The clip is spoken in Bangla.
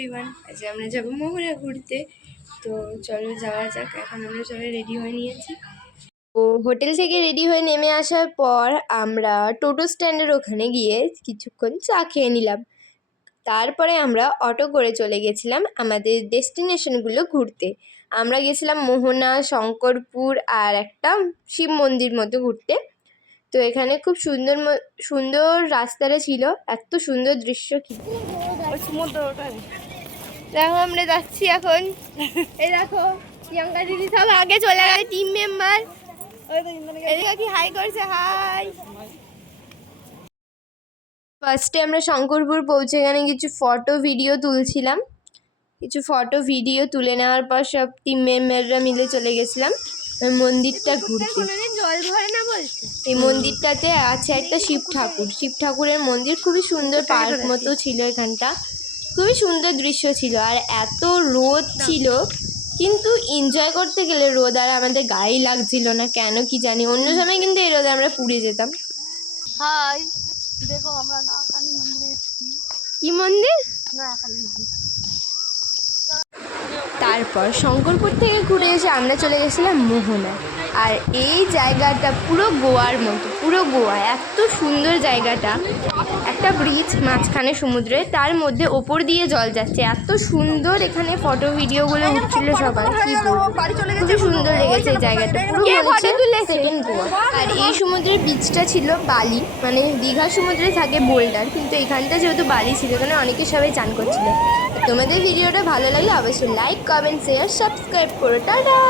এভরিওয়ান, আজ আমরা যাব মোহনা ঘুরতে। তো চলো যাওয়া যাক। এখন আমরা সবাই রেডি হয়ে নিয়েছি। তো হোটেল থেকে রেডি হয়ে নেমে আসার পর আমরা টোটো স্ট্যান্ডের ওখানে গিয়ে কিছুক্ষণ চা খেয়ে নিলাম। তারপরে আমরা অটো করে চলে গেছিলাম আমাদের ডেস্টিনেশনগুলো ঘুরতে। আমরা গেছিলাম মোহনা, শঙ্করপুর আর একটা শিব মন্দির মতো ঘুরতে। তো এখানে খুব সুন্দর সুন্দর রাস্তাটা ছিল, এত সুন্দর দৃশ্য কি দেখো। আমরা যাচ্ছি এখন, এই দেখো প্রিয়াঙ্কা দিদি সব আগে চলে গেছে, টিম মেম্বার এদিকে কি হাই করছে, হাই। ফার্স্টে আমরা শঙ্করপুর পৌঁছে এখানে কিছু ফটো ভিডিও তুলছিলাম। তুলে নেওয়ার পর সব টিম মেম্বাররা মিলে চলে গেছিলাম মন্দিরটা ঘুরতে। জল ভরে না বলছে, এই মন্দিরটাতে আছে একটা শিব ঠাকুরের মন্দির, খুবই সুন্দর পার্ক মতো ছিল এখানটা, খুবই সুন্দর দৃশ্য ছিল। আর এত রোদ ছিল, কিন্তু এনজয় করতে গেলে রোদ আর আমাদের গায়েই লাগছিল না, কেন কি জানি। অন্য সময় কিন্তু এই রোদে আমরা পুড়ে যেতাম। হাই দেখো, আমরা নোয়াখালী মন্দিরে এসেছি। কি মন্দির? নোয়াখালী। তারপর শঙ্করপুর থেকে ঘুরে এসে আমরা চলে গেছিলাম মোহনা। আর এই জায়গাটা পুরো গোয়ার মতো, পুরো গোয়া, এত সুন্দর জায়গাটা। একটা ব্রিজ মাঝখানে সমুদ্রে, তার মধ্যে ওপর দিয়ে জল যাচ্ছে, এত সুন্দর। এখানে ফটো ভিডিওগুলো উঠছিল সবাই, কি বলবো, খুবই সুন্দর লেগেছে এই জায়গাটা, পুরো সেকেন্ড গোয়া। আর এই সমুদ্রের বীচটা ছিল বালি, মানে দীঘা সমুদ্রে থাকে বোল্ডার, কিন্তু এখানটা যেহেতু বালি ছিল, এখানে অনেকে সবাই চান করছিল। তোমাদের ভিডিওটা ভালো লাগলে অবশ্যই লাইক, কমেন্ট, শেয়ার, সাবস্ক্রাইব করো। টাটা।